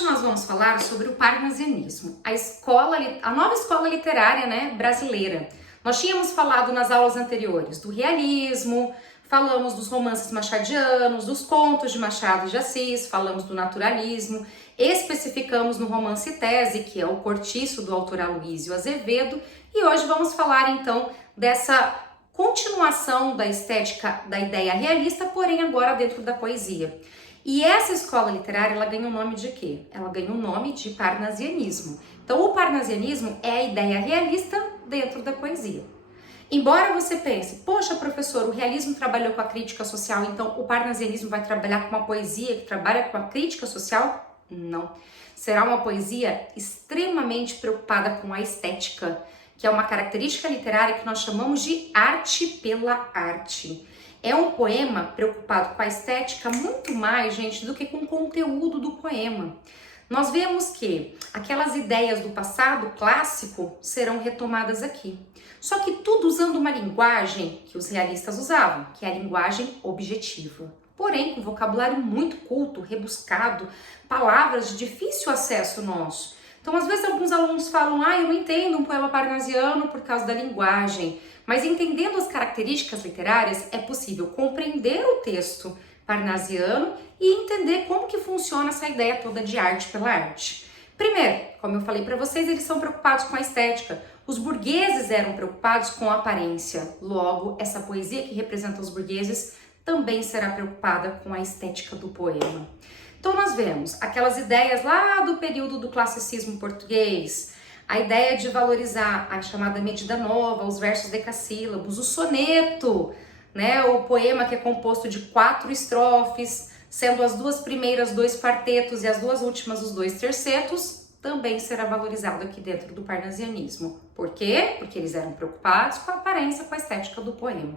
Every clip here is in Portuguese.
Hoje nós vamos falar sobre o parnasianismo, a nova escola literária, né, brasileira. Nós tínhamos falado nas aulas anteriores do realismo, falamos dos romances machadianos, dos contos de Machado de Assis, falamos do naturalismo, especificamos no romance Tese, que é o Cortiço do autor Aloísio Azevedo, e hoje vamos falar então dessa continuação da estética da ideia realista, porém agora dentro da poesia. E essa escola literária, ela ganha o nome de quê? Ela ganha o nome de parnasianismo. Então, o parnasianismo é a ideia realista dentro da poesia. Embora você pense, poxa, professor, o realismo trabalhou com a crítica social, então o parnasianismo vai trabalhar com uma poesia que trabalha com a crítica social? Não. Será uma poesia extremamente preocupada com a estética, que é uma característica literária que nós chamamos de arte pela arte. É um poema preocupado com a estética muito mais, gente, do que com o conteúdo do poema. Nós vemos que aquelas ideias do passado clássico serão retomadas aqui. Só que tudo usando uma linguagem que os realistas usavam, que é a linguagem objetiva. Porém, com vocabulário muito culto, rebuscado, palavras de difícil acesso nosso. Então, às vezes, alguns alunos falam, eu não entendo um poema parnasiano por causa da linguagem. Mas entendendo as características literárias, é possível compreender o texto parnasiano e entender como que funciona essa ideia toda de arte pela arte. Primeiro, como eu falei para vocês, eles são preocupados com a estética. Os burgueses eram preocupados com a aparência. Logo, essa poesia que representa os burgueses também será preocupada com a estética do poema. Então nós vemos aquelas ideias lá do período do classicismo português, a ideia de valorizar a chamada medida nova, os versos decassílabos, o soneto, né, o poema que é composto de 4 estrofes, sendo as 2 primeiras 2 quartetos e as 2 últimas os 2 tercetos, também será valorizado aqui dentro do parnasianismo. Por quê? Porque eles eram preocupados com a aparência, com a estética do poema.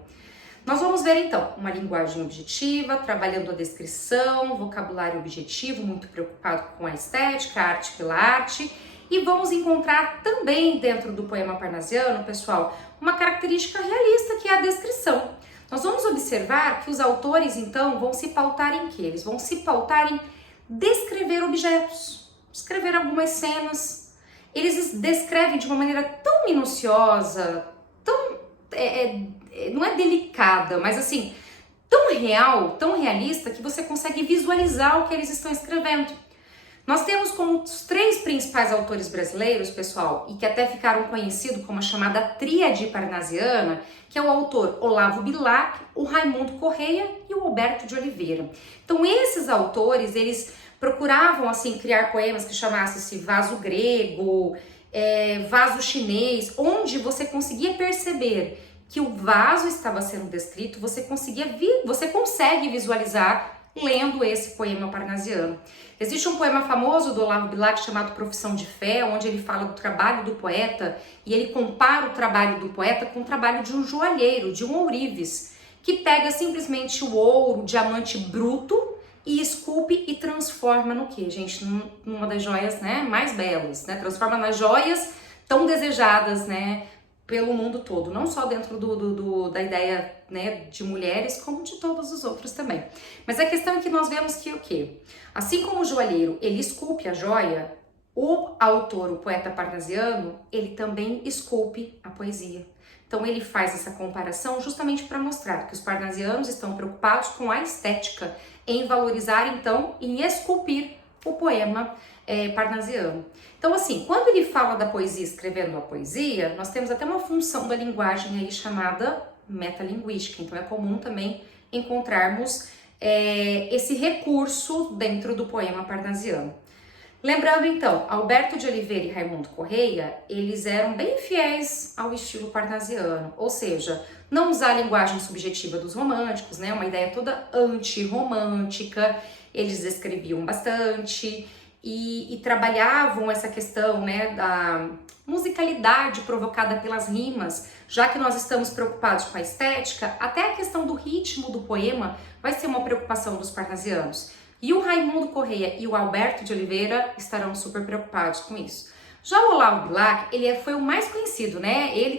Nós vamos ver então uma linguagem objetiva, trabalhando a descrição, vocabulário objetivo, muito preocupado com a estética, a arte pela arte. E vamos encontrar também dentro do poema parnasiano, pessoal, uma característica realista que é a descrição. Nós vamos observar que os autores então vão se pautar em quê? Eles vão se pautar em descrever objetos, descrever algumas cenas. Eles descrevem de uma maneira tão minuciosa, tão não é delicada, mas assim, tão real, tão realista, que você consegue visualizar o que eles estão escrevendo. Nós temos como os 3 principais autores brasileiros, pessoal, e que até ficaram conhecidos como a chamada tríade parnasiana, que é o autor Olavo Bilac, o Raimundo Correia e o Alberto de Oliveira. Então, esses autores, eles procuravam, assim, criar poemas que chamassem-se vaso grego, vaso chinês, onde você conseguia perceber que o vaso estava sendo descrito, você consegue visualizar lendo esse poema parnasiano. Existe um poema famoso do Olavo Bilac chamado Profissão de Fé, onde ele fala do trabalho do poeta e ele compara o trabalho do poeta com o trabalho de um joalheiro, de um ourives, que pega simplesmente o ouro, o diamante bruto e esculpe e transforma no quê, gente? Numa das joias, né, mais belas, né? Transforma nas joias tão desejadas, né, pelo mundo todo, não só dentro da ideia, né, de mulheres, como de todos os outros também. Mas a questão é que nós vemos que o quê? Assim como o joalheiro, ele esculpe a joia, o autor, o poeta parnasiano, ele também esculpe a poesia. Então ele faz essa comparação justamente para mostrar que os parnasianos estão preocupados com a estética, em valorizar então, em esculpir o poema parnasiano. Então assim, quando ele fala da poesia escrevendo a poesia, nós temos até uma função da linguagem aí chamada metalinguística, então é comum também encontrarmos esse recurso dentro do poema parnasiano. Lembrando então, Alberto de Oliveira e Raimundo Correia, eles eram bem fiéis ao estilo parnasiano, ou seja, não usar a linguagem subjetiva dos românticos, né, uma ideia toda antirromântica, eles escreviam bastante e trabalhavam essa questão, né, da musicalidade provocada pelas rimas, já que nós estamos preocupados com a estética, até a questão do ritmo do poema vai ser uma preocupação dos parnasianos. E o Raimundo Correia e o Alberto de Oliveira estarão super preocupados com isso. Já o Olavo Bilac, ele foi o mais conhecido, né? Ele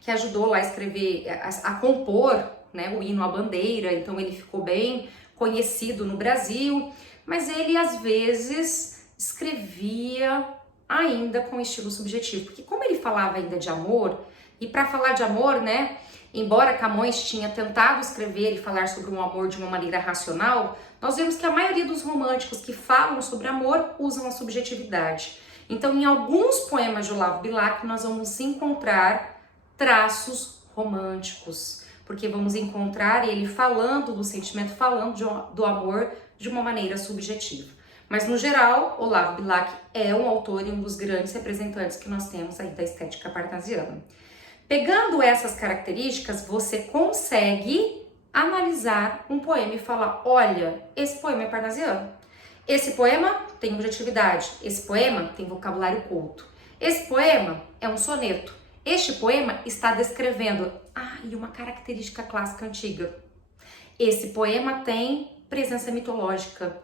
que ajudou lá a escrever, a compor, né, o hino à bandeira, então ele ficou bem conhecido no Brasil, mas ele às vezes escrevia ainda com estilo subjetivo, porque como ele falava ainda de amor, e para falar de amor, né, embora Camões tinha tentado escrever e falar sobre um amor de uma maneira racional, nós vemos que a maioria dos românticos que falam sobre amor usam a subjetividade. Então, em alguns poemas de Olavo Bilac, nós vamos encontrar traços românticos, porque vamos encontrar ele falando do sentimento, falando do amor de uma maneira subjetiva. Mas, no geral, Olavo Bilac é um autor e um dos grandes representantes que nós temos aí da estética parnasiana. Pegando essas características, você consegue analisar um poema e falar, olha, esse poema é parnasiano. Esse poema tem objetividade, esse poema tem vocabulário culto. Esse poema é um soneto. Este poema está descrevendo, e uma característica clássica antiga. Esse poema tem presença mitológica.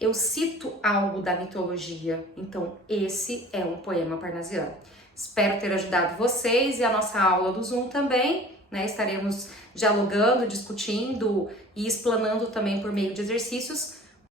Eu cito algo da mitologia, então esse é um poema parnasiano. Espero ter ajudado vocês e a nossa aula do Zoom também, né? Estaremos dialogando, discutindo e explanando também por meio de exercícios